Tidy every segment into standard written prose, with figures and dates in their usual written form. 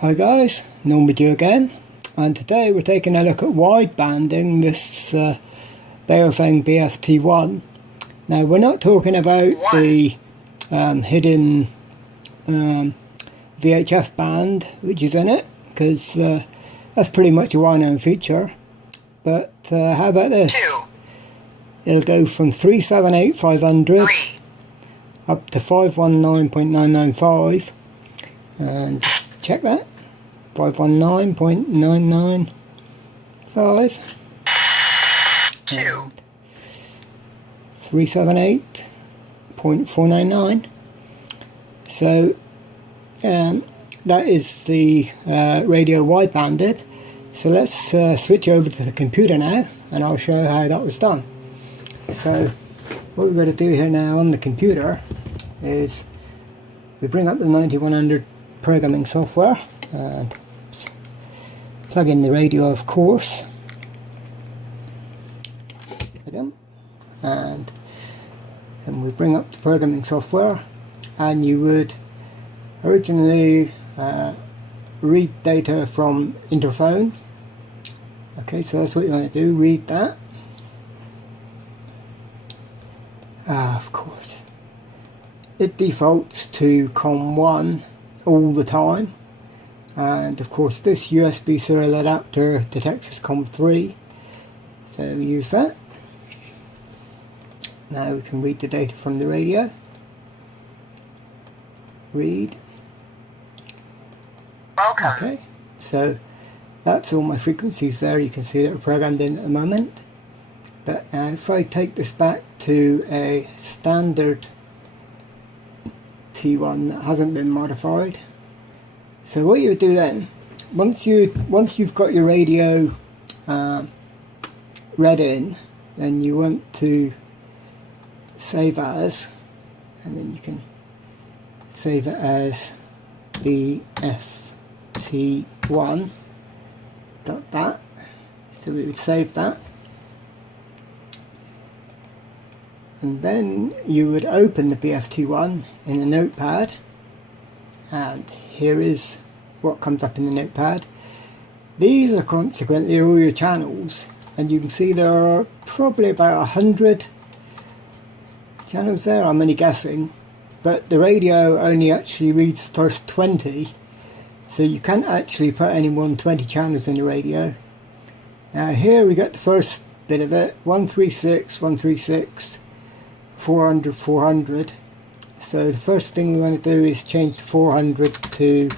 Hi guys, Norm with you again, and today we're taking a look at widebanding this BF-T1. Now we're not talking about the hidden VHF band which is in it, because that's pretty much a well-known feature, but how about this? It'll go from 378,500 up to 519.995. And just check that, 519.995 and 378.499. So that is the radio widebanded. So let's switch over to the computer now, and I'll show you how that was done. So what we're going to do here now on the computer is we bring up the 9100 programming software and plug in the radio, of course, and then we bring up the programming software, and you would originally read data from interphone. Okay, so that's what you want to do, read that. Of course it defaults to COM1 all the time, and of course this USB serial adapter detects as COM3, so we use that. Now we can read the data from the radio. Read. Okay, so that's all my frequencies there. You can see that are programmed in at the moment. But now if I take this back to a standard T1 that hasn't been modified. So what you would do then, once you've got your radio read in, then you want to save as, and then you can save it as BF-T1 .dat. So we would save that, and then you would open the BF-T1 in a notepad, and here is what comes up in the notepad. These are consequently all your channels, and you can see there are probably about 100 channels there, I'm only guessing, but the radio only actually reads the first 20, so you can't actually put any more than 20 channels in the radio. Now here we got the first bit of it, 136, 136, 400, 400. So the first thing we want to do is change the 400 to,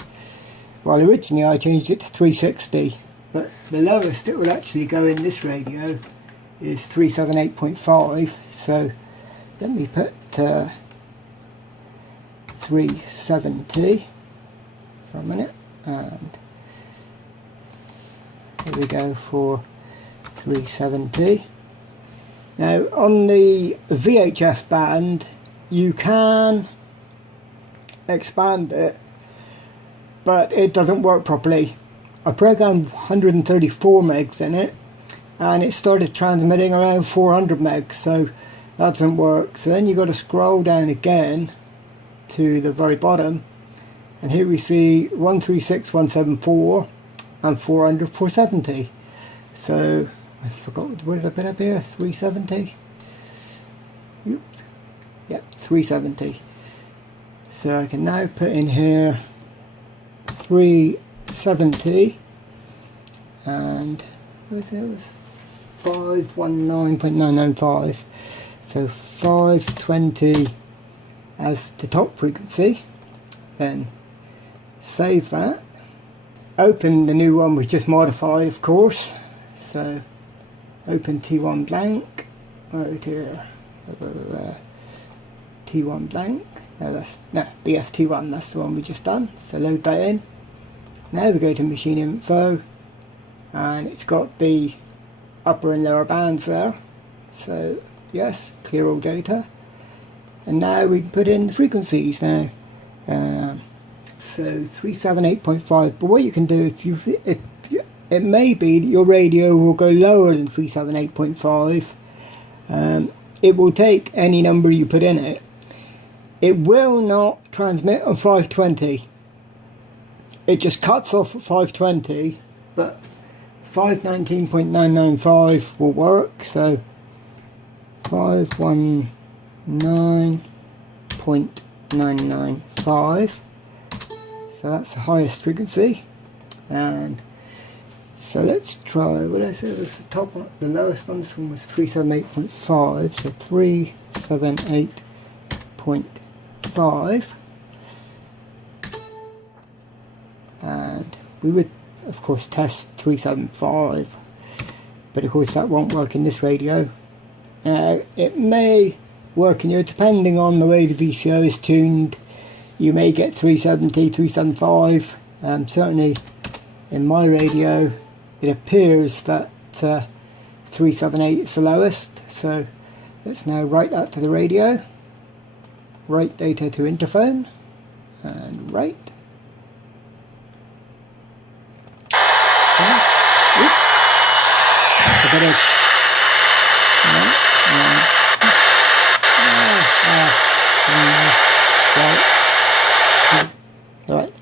well, originally I changed it to 360, but the lowest it will actually go in this radio is 378.5. So let me put 370 for a minute, and here we go for 370. Now on the VHF band you can expand it, but it doesn't work properly. I programmed 134 megs in it, and it started transmitting around 400 megs, so that doesn't work. So then you've got to scroll down again to the very bottom, and here we see 136, 174 and 400, 470. So I forgot, what did I put up here? 370? Oops. Yep, 370. So I can now put in here 370, and what was it? It was 519.995. So 520 as the top frequency. Then save that. Open the new one we just modified, of course. So open T1 blank, right here, T1 blank, no BF-T1, that's the one we just done. So load that in. Now we go to machine info, and it's got the upper and lower bands there. So yes, clear all data. And now we can put in the frequencies now. So 378.5, but what you can do, if it may be that your radio will go lower than 378.5. It will take any number you put in it. It will not transmit on 520. it just cuts off at 520, but 519.995 will work, so 519.995, so that's the highest frequency. And so let's try, what I said was the top one, the lowest on this one was 378.5, so 378.5, and we would of course test 375, but of course that won't work in this radio. It may work in your, depending on the way the VCO is tuned, you may get 370, 375. Certainly in my radio it appears that 378 is the lowest, so let's now write that to the radio. Write data to interphone, and write. Oops, that's a bit of right,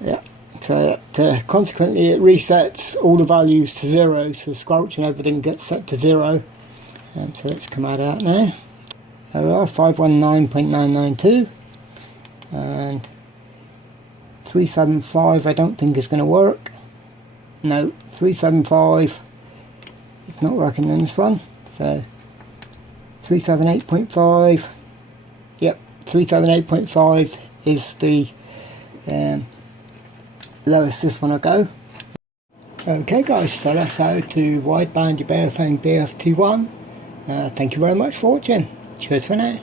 yeah. So consequently it resets all the values to 0, so the squelch and everything gets set to 0. So let's come out of that now. There we are, 519.992, and 375 I don't think is going to work. No, 375 it's not working in this one, so 378.5, yep, 378.5 is the lowest this one will go. Okay guys, so that's how to wideband your barephone BF-T1. Thank you very much for watching. Cheers for now.